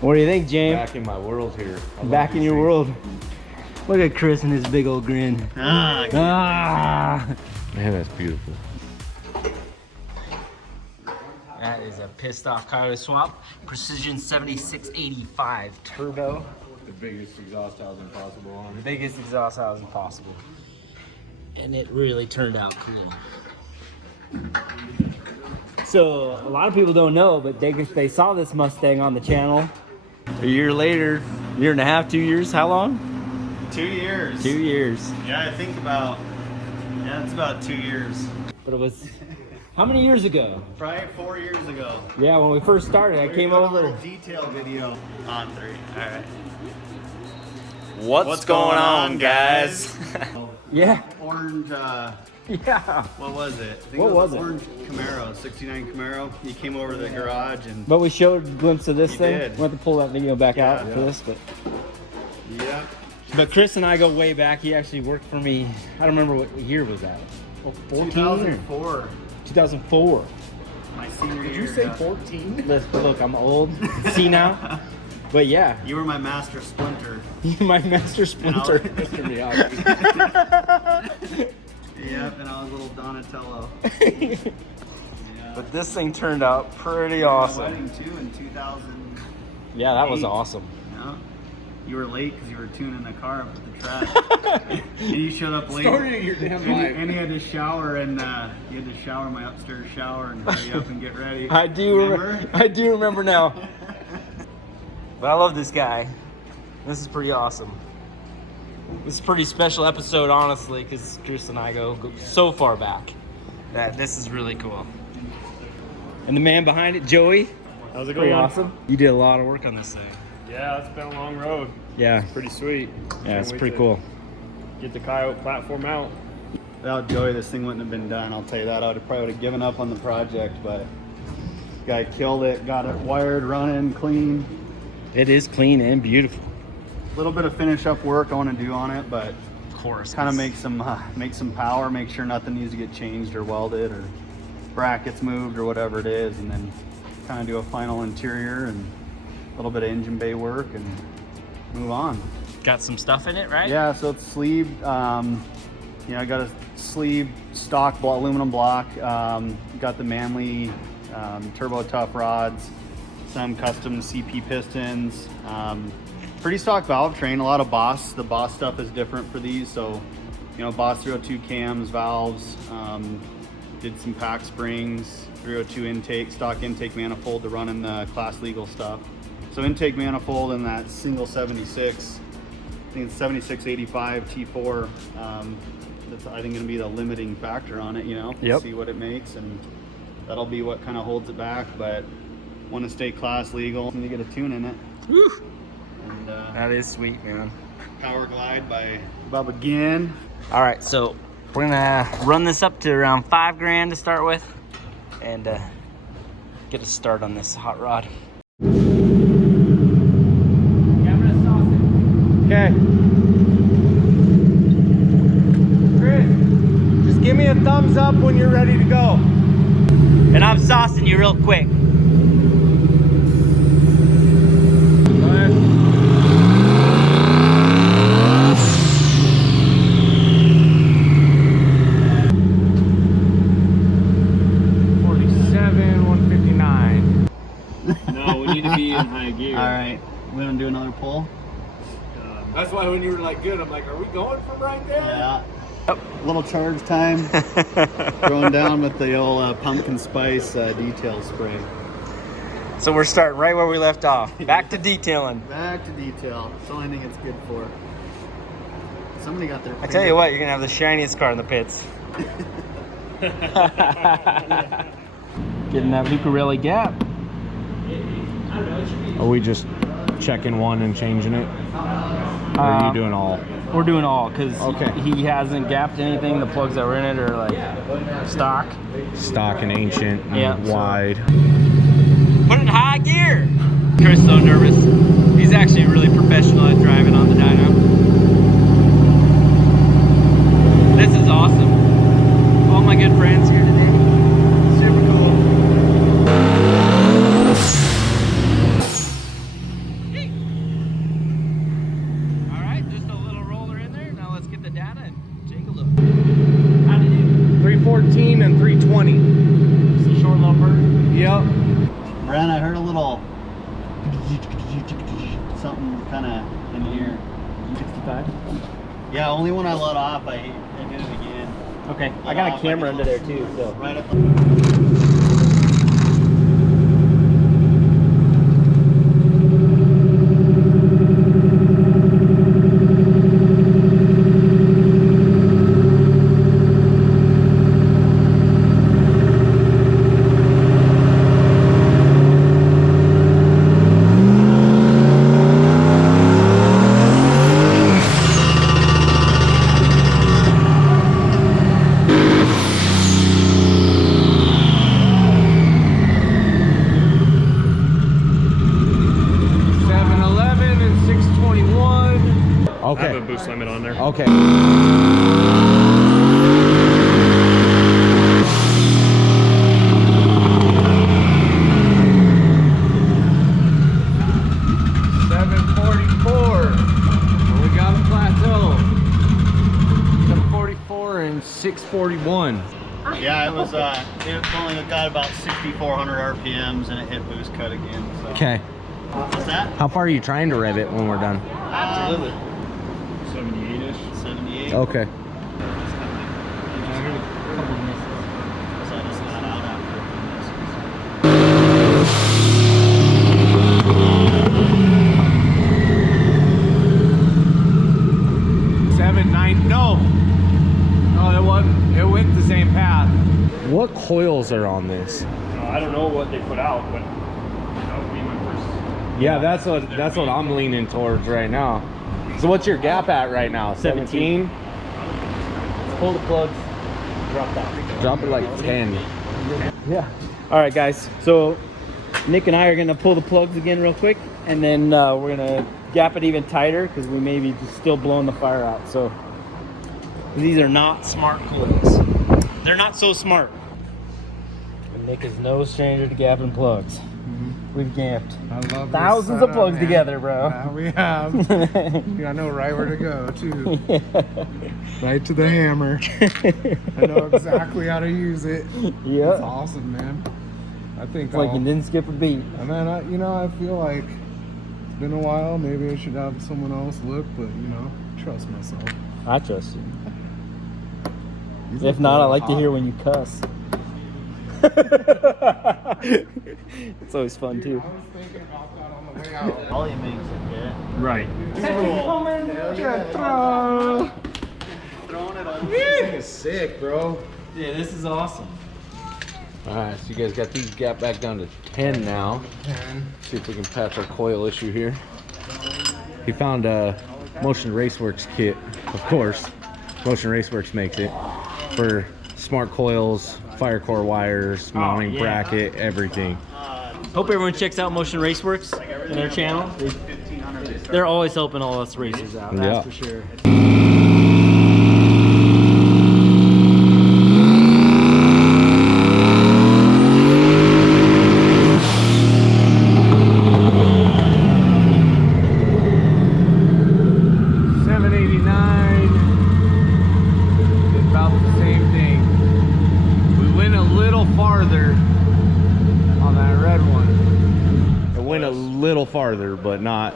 What do you think, James? Back in my world here. Back in your world. Look at Chris and his big old grin. Man, that's beautiful. That is a pissed off Coyote swap. Precision 7685 turbo. The biggest exhaust housing possible on The it. biggest exhaust housing possible. And it really turned out cool. So a lot of people don't know, but they saw this Mustang on the channel. A year later, year and a half, 2 years, how long? 2 years. 2 years. Yeah, I think it's about 2 years. But it was, how many years ago? Probably 4 years ago. Yeah, when we first started, I came A over. little detail video on 3. All right. What's going on, guys? Yeah. Orange, Yeah. what was it? I think What was it? Orange Camaro, 69 Camaro. He came over to the garage and But we showed a glimpse of this You thing. did. We'll have to pull that video back out for Yeah. this, but. yeah. But Chris and I go way back. He actually worked for me. I don't remember what year was that. 14 2004. 2004. My senior year. Did you say yeah. 14? Look, I'm old. See now? But yeah, You were my master splinter. my master splinter. Mr. Miyagi. Yep, and I was little Donatello. Yeah. But this thing turned out pretty My awesome. wedding too in 2000. Yeah, that was 8. awesome. Yeah. You were late because you were tuning the car up at the track. And you showed up late. Story of your damn life. And you had to shower and you had to shower my upstairs shower and hurry up and get ready. I do remember now. But I love this guy. This is pretty awesome. This is a pretty special episode, honestly, because Chris and I go so far back that this is really cool. And the man behind it, Joey, How's it pretty going? awesome. You did a lot of work on this thing. Yeah, it's been a long road. Yeah, Pretty sweet. yeah, it's Can't wait pretty to cool. Get the Coyote platform out. Without Joey, this thing wouldn't have been done. I'll tell you that. I probably would have given up on the project, but guy killed it. Got it wired, running, clean. It is clean and beautiful. A little bit of finish up work I want to do on it, but Of course. kind of make some power, make sure nothing needs to get changed or welded or brackets moved or whatever it is, and then kind of do a final interior and a little bit of engine bay work and move on. Got some stuff in it, right? Yeah, so it's sleeved. I got a sleeve stock aluminum block. Got the Manly Turbo Tough rods, some custom CP pistons. Pretty stock valve train, a lot of Boss. The Boss stuff is different for these, so Boss 302 cams, valves. Did some pack springs, 302 intake, stock intake manifold to run in the class legal stuff. So intake manifold in that single 76, I think it's 7685 T4. That's I think going to be the limiting factor on it, Yep. See what it makes, and that'll be what kind of holds it back. But want to stay class legal, need to get a tune in it. Woo. And That is sweet, man. Power Glide by Bubba Ginn. All right, so we're gonna run this up to around $5,000 to start with, and get a start on this hot rod. Okay. Chris, just give me a thumbs up when you're ready to go. And I'm saucing you real quick. No, we need to be in high gear. All right, we're gonna do another pull. That's why when you were like good, I'm like, are we going from right there? Yeah. Little charge time. Throwing down with the old pumpkin spice detail spray. So we're starting right where we left off. Back to detailing. Back to detail. That's the only thing it's good for. Somebody got their. I tell you what, you're gonna have the shiniest car in the pits. Getting that Lucarelli gap. Are we just checking one and changing it? Or are you doing all? We're doing all, because Okay. he hasn't gapped anything. The plugs that were in it are like stock. Stock and ancient and Yeah, so- wide. Put it in high gear. Chris is so nervous. He's actually really professional at driving on the dyno. This is awesome. All my good friends here today. Super cool. little something kind of in here. 65? Yeah, only when I let off, I did it again. Okay, I got a camera under there too, so. Right up. Okay. I have a boost limit on there. Okay. We got a plateau. 744 and 641. Yeah, it was. It only got about 6,400 RPMs, and it hit boost cut again. So. Okay. What's that? How far are you trying to rev it when we're done? Absolutely. 78-ish. 78. Okay. So I just got out after No, it wasn't. It went the same path. What coils are on this? I don't know what they put out, but that would be my first. Yeah, that's what I'm leaning towards right now. So what's your gap at right now? 17? Pull the plugs, drop that. Drop it like 10. Yeah. All right, guys. So Nick and I are gonna pull the plugs again real quick, and then we're gonna gap it even tighter because we may be just still blowing the fire out. So these are not smart coils. They're not so smart. And Nick is no stranger to gapping plugs. We've gapped thousands of plugs together, bro. Yeah, we have. I know right where to go, too. Right to the hammer. I know exactly how to use it. Yeah. It's awesome, man. I think It's like you didn't skip a beat. And then, I feel like it's been a while. Maybe I should have someone else look, but, trust myself. I trust you. These If look not, I really like to hot. hear when you cuss. It's always fun too. I was thinking about that on the way out. volume makes it, yeah. Right. Throwing it on. This thing is sick, bro. Yeah, this is awesome. Alright, so you guys got these gap back down to 10 now. See if we can patch our coil issue here. He found a Motion Raceworks kit, of course. Motion Raceworks makes it for smart coils, fire core wires, mounting bracket, everything. Hope everyone checks out Motion Raceworks and their channel. They're always helping all us racers out, that's Yeah. for sure. Farther, but not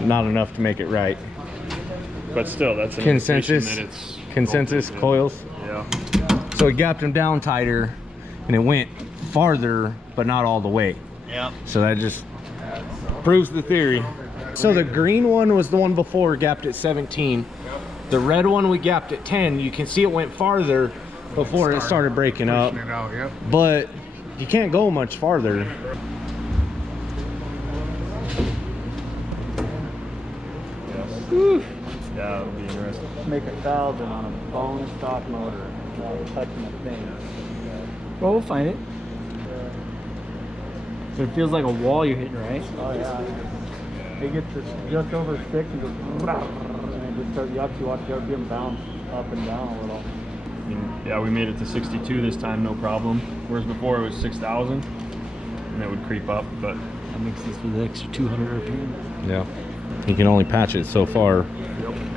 enough to make it right. But still, that's an Consensus? indication that it's Consensus voltage, coils. Yeah. So we gapped them down tighter, and it went farther, but not all the way. Yep. So that just proves the theory. So the green one was the one before, gapped at 17. The red one we gapped at 10. You can see it went farther before it started breaking up. Pushing it out, yep. But you can't go much farther. Yeah, it'll be interesting. Make 1,000 on a bone stock motor without touching a thing. Well, we'll find it. So it feels like a wall you're hitting, right? Oh yeah. It gets just over 6 and goes, and it just starts, you actually watch the RPM bounce up and down a little. I mean, yeah, we made it to 62 this time, no problem. Whereas before it was 6,000, and it would creep up, but That makes this with an extra 200 RPM. Yeah. You can only patch it so far,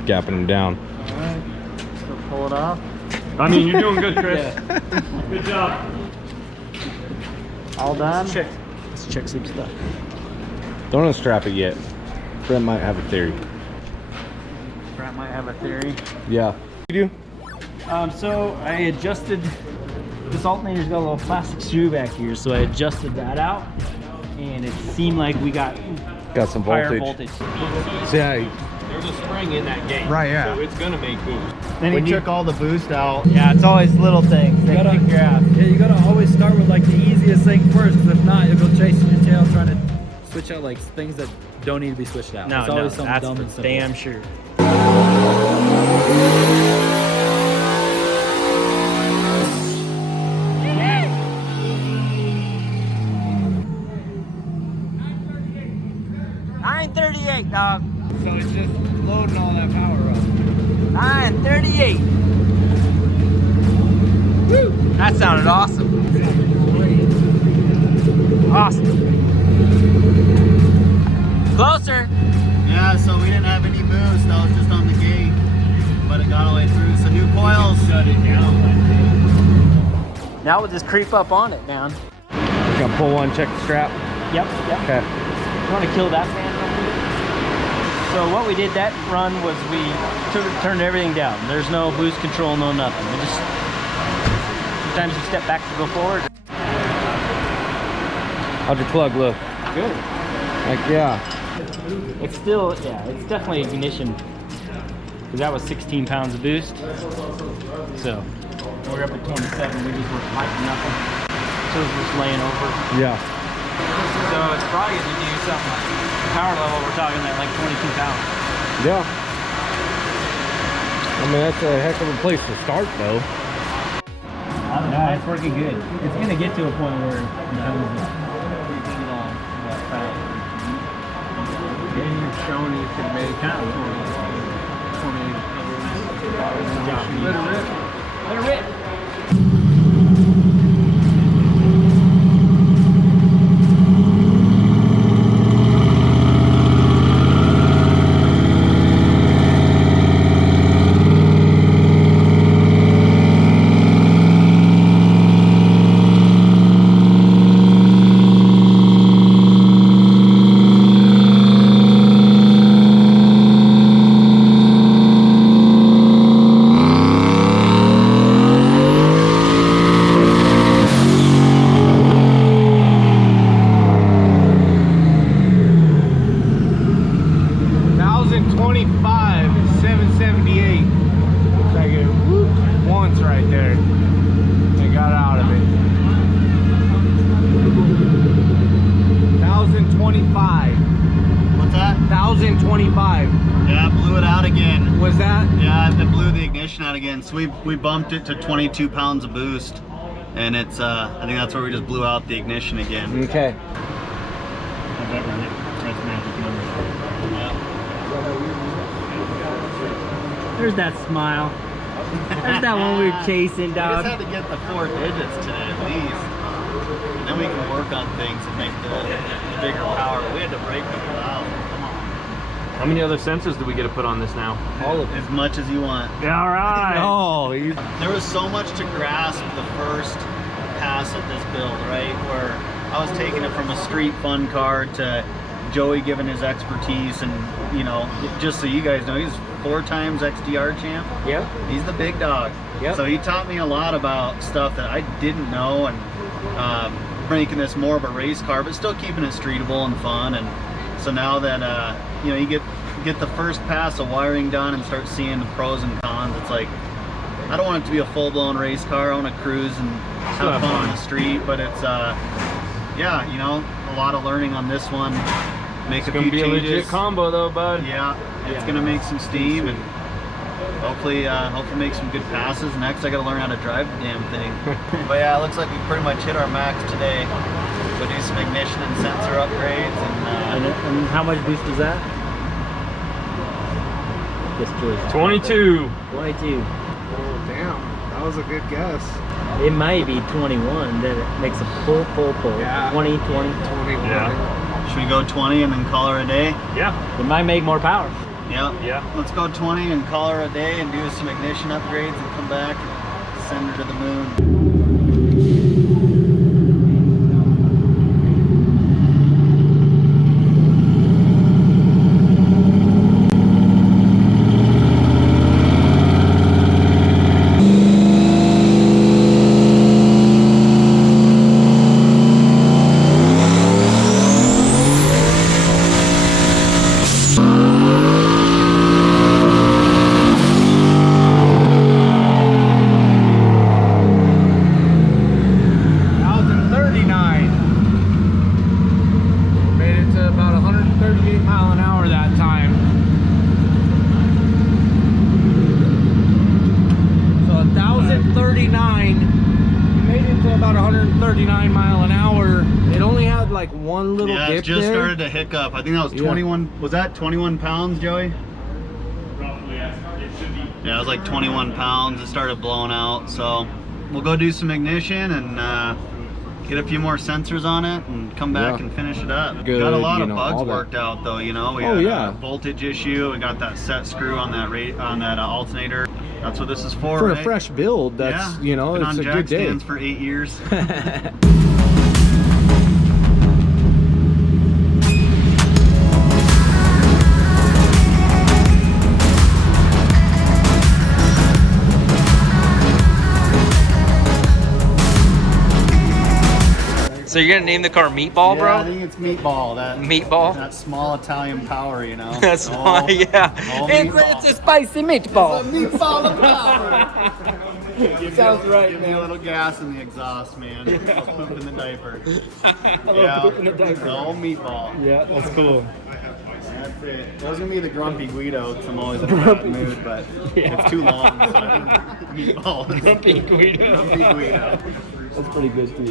gapping them down. Alright, so pull it off. I mean, you're doing good, Chris. Good job. All done? Let's check some stuff. Don't unstrap it yet. Brent might have a theory. Brent might have a theory. Yeah. You do? So I adjusted, this alternator's got a little plastic screw back here, so I adjusted that out, and it seemed like we got some higher voltage. voltage. See, There's a spring in that gate. Right, yeah. So it's gonna make boost. Then When he you- took all the boost out. Yeah, it's always little things that kick your ass. Yeah, you gotta always start with like the easiest thing first, because if not, you'll go chasing your tail trying to switch out like things that don't need to be switched out. No, it's no, always something that's dumb for and simple. damn sure. $938, dog. So it's just loading all that power up. 938. Woo! That sounded awesome. Awesome. Closer. Yeah, so we didn't have any boost. That was just on the gate, but it got all the way through. So new coils. Shut it down. Now we'll just creep up on it, man. gonna pull one, check the strap. Yep, yep. Okay. You want to kill that fan? So what we did that run was we turned everything down. There's no boost control, no nothing. We just sometimes you step back to go forward. How'd your plug look? Good. Like, yeah. It's still, yeah, it's definitely ignition. Because that was 16 pounds of boost. So we're up at 27. We just were lighting nothing. So it's just laying over. Yeah. So it's probably going to do something. Power level, we're talking like 22 pounds. Yeah. I mean, that's a heck of a place to start, though. Yeah, it's working good. It's going to get to a point where it becomes And you've shown you can make 20 Let it rip. Let it rip. Out again, so we bumped it to 22 pounds of boost, and it's I think that's where we just blew out the ignition again. Okay. How's that run? That's magic number. There's that smile. There's that one we were chasing, We dog. just had to get the 4 digits today at least, and then we can work on things and make the bigger power. We had to break them out. How many other sensors do we get to put on this now? All of as much as you want. Yeah, all right. Oh, There was so much to grasp the first pass at this build, right? Where I was taking it from a street fun car to Joey giving his expertise, and you know, just so you guys know, he's 4 times XDR champ. Yep. He's the big dog. Yep. So he taught me a lot about stuff that I didn't know, and making this more of a race car, but still keeping it streetable and fun. And so now that you know, you get the first pass of wiring done and start seeing the pros and cons, it's like, I don't want it to be a full-blown race car. I want to cruise and have fun on the street, but it's yeah, you know, a lot of learning on this one. Make a few Be a legit changes. combo though, bud. Yeah, it's gonna make some steam and hopefully make some good passes. Next, I gotta learn how to drive the damn thing. But yeah, it looks like we pretty much hit our max today. We'll do some ignition and sensor upgrades, And how much boost is that? Just curious. 22. 22. Oh, damn. That was a good guess. It might be 21. Then it makes a full pull. Yeah. 20. 21. Yeah. should we go 20 and then call her a day? Yeah. It might make more power. Yeah. Yeah. Let's go 20 and call her a day and do some ignition upgrades and come back and send her to the moon. one little Yeah, dip it just there. started to hiccup. I think that was 21. Was that 21 pounds, Joey? Roughly, yeah. It should be. Yeah, it was like 21 pounds. It started blowing out. So we'll go do some ignition and get a few more sensors on it and come back and finish it up. Good, Got a lot you of know, bugs all that. worked out though. You know, we Oh, had yeah. a voltage issue. We got that set screw on that alternator. That's what this is for. For right? a fresh build, that's, yeah. you know, Been it's on a jack good day. stands for 8 years. So you're gonna name the car Meatball, Yeah, I bro? think it's Meatball. That Meatball? That small Italian power, you know. That's all, why, yeah. all It's meatball. a spicy meatball. Meatball of power. Sounds right, Give me a little gas in the exhaust, man. I'll poop in the diaper. poop in the diaper. The old meatball. Yeah, that's cool. That's it. That was gonna be the grumpy Guido, because I'm always in a bad mood, but it's too long. So meatball. Grumpy Guido. Grumpy Guido. That's pretty good too.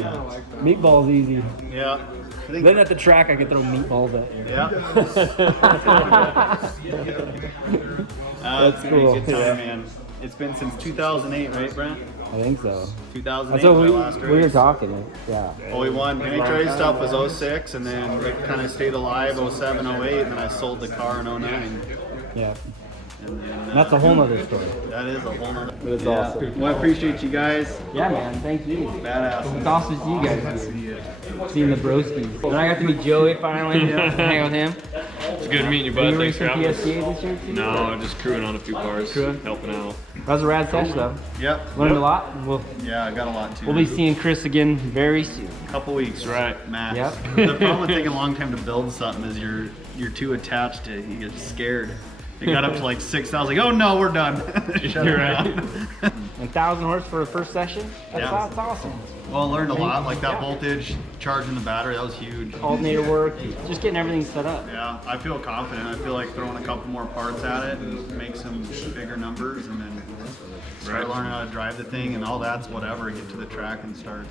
Meatball's easy. Yeah. I think, Then at the track, I could throw meatballs at you. yeah. That's It's cool. Good time, Yeah. man. It's been since 2008, right, Brent? I think so. 2008 That's what was our last race. talking. Yeah. Well, we won. NHRA stuff was 06, and then it kind of stayed alive 07, 08, and then I sold the car in 09. Yeah. And then, That's a whole nother story. That is a whole nother. It's awesome. Well, I appreciate you guys. Yeah, man. Thank you. Badass. It's awesome to see you guys here. Seeing the broskies. And I got to meet Joey finally. Hang out with him. It's good meeting you, Are bud. you Thanks for racing having us. PSGA this year too? No, just crewing on a few cars, helping out. That was a rad session though. Yep. Learned a lot. Yeah, I got a lot too. We'll be seeing Chris again very soon. couple weeks, Right. max. Yep. The problem with taking a long time to build something is you're too attached to it. You get scared. It got up to like 6,000. Like, oh no, we're done. Shut You're it right. down. 1,000 horse for the first session. That's awesome. Well, I learned a lot. Like that voltage, charging the battery, that was huge. Alternator work, just getting everything set up. Yeah, I feel confident. I feel like throwing a couple more parts at it and make some bigger numbers, and then start learning how to drive the thing, and all that's whatever. Get to the track and start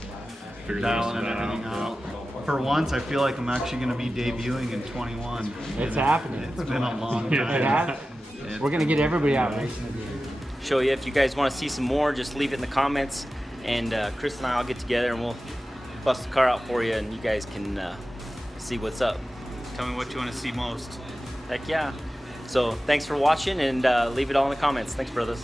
dialing and everything out. For once, I feel like I'm actually going to be debuting in 21. It's happening. It's been a long It time. has. We're gonna get everybody out racing again. Show you. If you guys want to see some more, just leave it in the comments, and Chris and I will get together and we'll bust the car out for you, and you guys can see what's up. Tell me what you want to see most. Heck yeah. So thanks for watching, and leave it all in the comments. Thanks, brothers.